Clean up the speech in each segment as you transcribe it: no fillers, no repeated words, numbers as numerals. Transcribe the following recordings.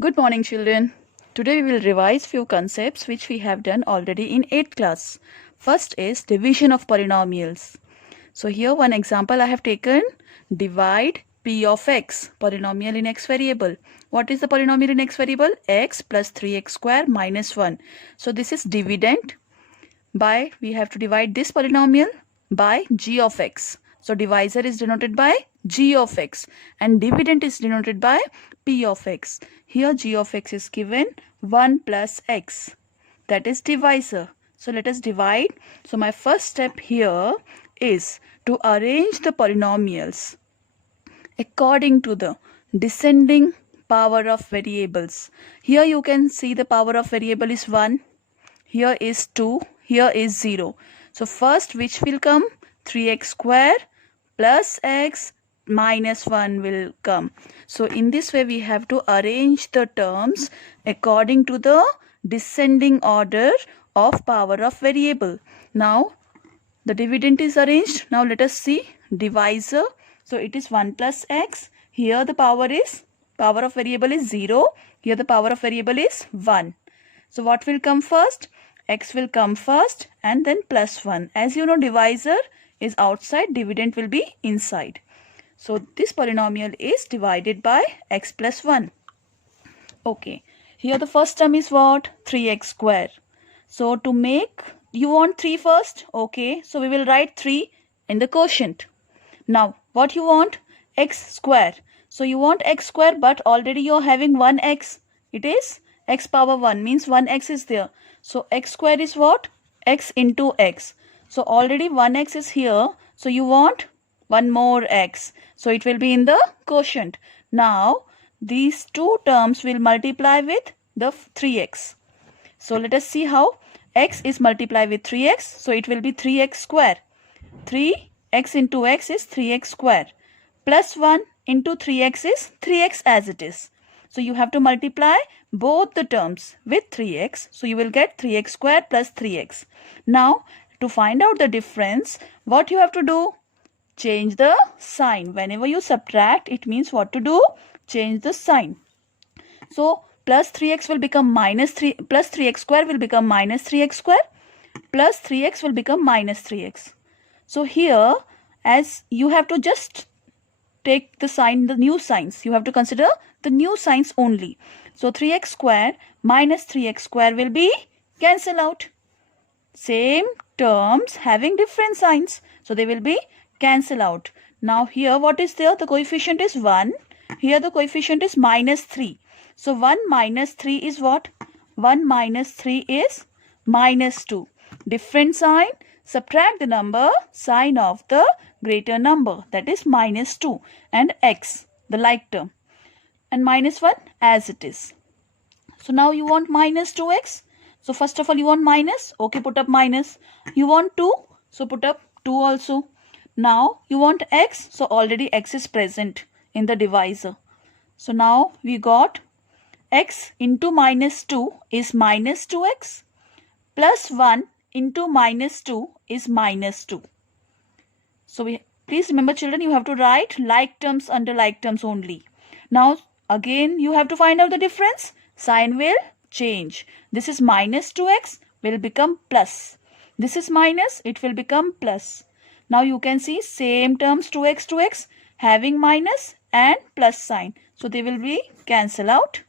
Good morning, children. Today we will revise few concepts which we have done already in 8th class. First is division of polynomials. So here one example I have taken, divide p of x, polynomial in x variable. What is the polynomial in x variable? X plus 3x square minus 1. So this is dividend by, we have to divide this polynomial by g of x. So divisor is denoted by g of x and dividend is denoted by p of x. Here g of x is given 1 plus x, that is divisor. So let us divide. So my first step here is to arrange the polynomials according to the descending power of variables. Here you can see the power of variable is 1. Here is 2, here is 0. So first which will come? 3x square plus x minus 1 will come. So in this way we have to arrange the terms according to the descending order of power of variable. Now the dividend is arranged. Now let us see divisor. So it is 1 plus x. Here the power of variable is 0. Here the power of variable is 1. So what will come first? X will come first and then plus 1. As you know, divisor is outside, dividend will be inside. So this polynomial is divided by x plus 1. Okay. Here the first term is what? 3x square. So to make, you want 3 first? Okay. So we will write 3 in the quotient. Now what you want? X square. So you want x square, but already you are having 1x. It is x power 1, means 1x is there. So x square is what? X into x. So already 1x is here. So you want one more x. So it will be in the quotient. Now these two terms will multiply with the 3x. So let us see how. X is multiplied with 3x. So it will be 3x square. 3x into x is 3x square. Plus 1 into 3x is 3x as it is. So you have to multiply both the terms with 3x. So you will get 3x square plus 3x. Now to find out the difference, what you have to do? Change the sign. Whenever you subtract, it means what to do? Change the sign. So plus 3x will become minus 3, plus 3x square will become minus 3x square, plus 3x will become minus 3x. So here, as you have to just take the sign, the new signs. You have to consider the new signs only. So 3x square minus 3x square will be cancel out. Same terms having different signs. So they will be cancel out. Now here what is there? The coefficient is 1. Here the coefficient is minus 3. So 1 minus 3 is what? 1 minus 3 is minus 2. Different sign. Subtract the number, sign of the greater number, that is minus 2, and x, the like term, and minus 1 as it is. So now you want minus 2x. So first of all you want minus. Okay, put up minus. You want 2. So put up 2 also. Now you want x. So already x is present in the divisor. So now we got x into minus 2 is minus 2x plus 1 into minus 2 is minus 2. So please remember children, you have to write like terms under like terms only. Now again you have to find out the difference. Sign will change. This is minus 2x will become plus. This is minus, it will become plus. Now you can see same terms 2x having minus and plus sign. So they will be cancel out.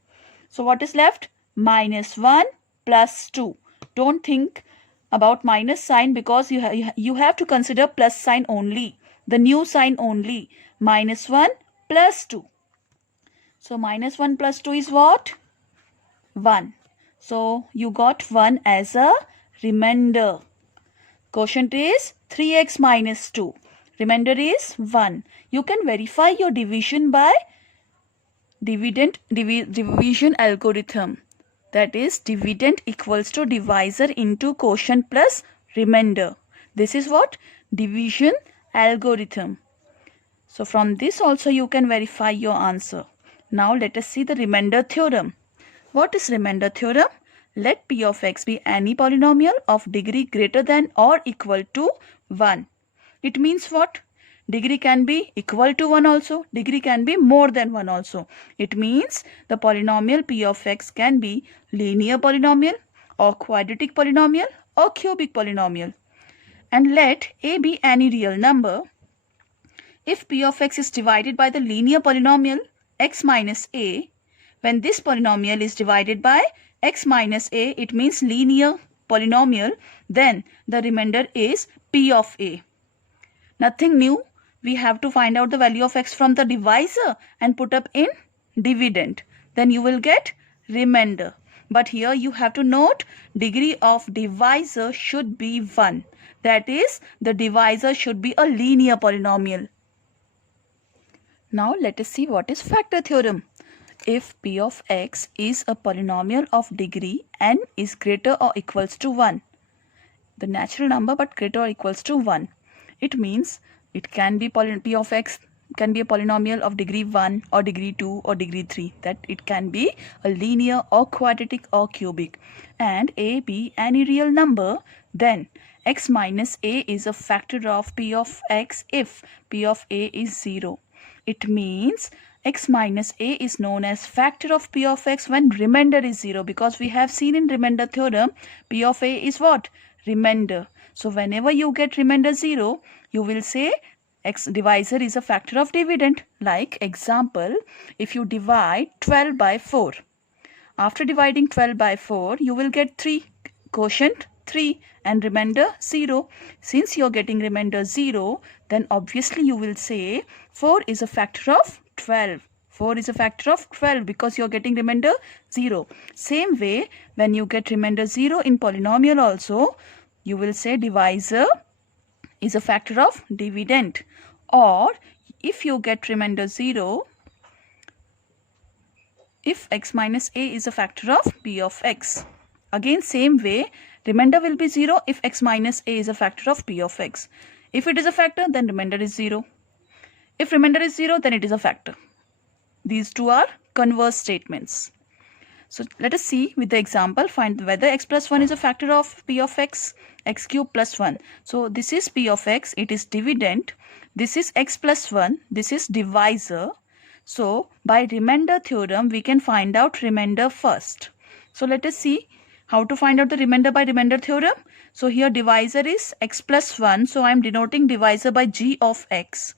So what is left? Minus 1 plus 2. Don't think about minus sign because you have to consider plus sign only, the new sign only. Minus 1 plus 2. So minus 1 plus 2 is what? 1. So you got 1 as a remainder. Quotient is 3x minus 2. Remainder is 1. You can verify your division by division algorithm. That is, dividend equals to divisor into quotient plus remainder. This is what? Division algorithm. So from this also you can verify your answer. Now let us see the remainder theorem. What is remainder theorem? Let p of x be any polynomial of degree greater than or equal to 1. It means what? Degree can be equal to 1 also. Degree can be more than 1 also. It means the polynomial p of x can be linear polynomial or quadratic polynomial or cubic polynomial. And let a be any real number. If p of x is divided by the linear polynomial x minus a, when this polynomial is divided by x minus a, it means linear polynomial, then the remainder is p of a. Nothing new. We have to find out the value of x from the divisor and put up in dividend. Then you will get remainder. But here you have to note degree of divisor should be 1. That is, the divisor should be a linear polynomial. Now let us see what is factor theorem. If p of x is a polynomial of degree n is greater or equals to 1, the natural number but greater or equals to 1, it means it can be p of x can be a polynomial of degree 1 or degree 2 or degree 3, that it can be a linear or quadratic or cubic, and a be any real number, then x minus a is a factor of p of x if p of a is 0. It means x minus a is known as factor of p of x when remainder is 0, because we have seen in remainder theorem p of a is what? Remainder. So whenever you get remainder 0, you will say x divisor is a factor of dividend. Like example, if you divide 12 by 4. After dividing 12 by 4, you will get 3, quotient 3 and remainder 0. Since you are getting remainder 0, then obviously you will say 4 is a factor of 12. 4 is a factor of 12 because you are getting remainder 0. Same way, when you get remainder 0 in polynomial also, you will say divisor is a factor of dividend. Or if you get remainder 0, if x minus a is a factor of p of x. Again same way, remainder will be 0 if x minus a is a factor of p of x. If it is a factor, then remainder is 0. If remainder is 0, then it is a factor. These two are converse statements. So let us see with the example, find whether x plus 1 is a factor of p of x, x cube plus 1. So this is p of x, it is dividend. This is x plus 1, this is divisor. So by remainder theorem, we can find out remainder first. So let us see how to find out the remainder by remainder theorem. So here divisor is x plus 1. So I am denoting divisor by g of x.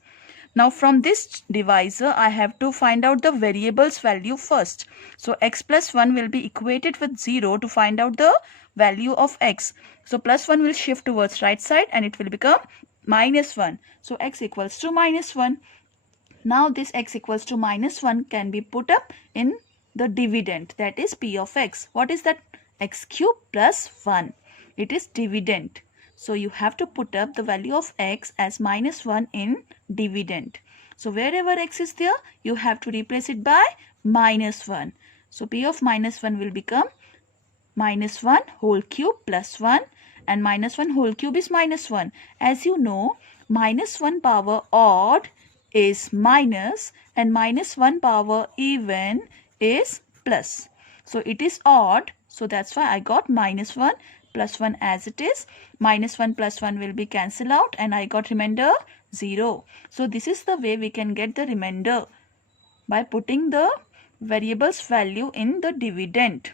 Now from this divisor, I have to find out the variable's value first. So x plus 1 will be equated with 0 to find out the value of x. So plus 1 will shift towards right side and it will become minus 1. So x equals to minus 1. Now this x equals to minus 1 can be put up in the dividend, that is p of x. What is that? X cube plus 1. It is dividend. So you have to put up the value of x as minus 1 in dividend. So wherever x is there, you have to replace it by minus 1. So p of minus 1 will become minus 1 whole cube plus 1, and minus 1 whole cube is minus 1. As you know, minus 1 power odd is minus and minus 1 power even is plus. So it is odd. So that's why I got minus 1 plus 1 as it is. Minus 1 plus 1 will be cancelled out and I got remainder 0. So this is the way we can get the remainder, by putting the variable's value in the dividend.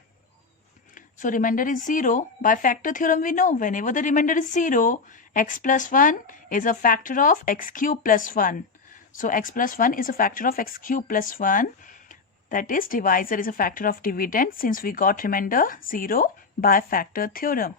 So remainder is 0. By factor theorem we know whenever the remainder is 0, x plus 1 is a factor of x cube plus 1. So x plus 1 is a factor of x cube plus 1. That is, divisor is a factor of dividend since we got remainder 0 by factor theorem.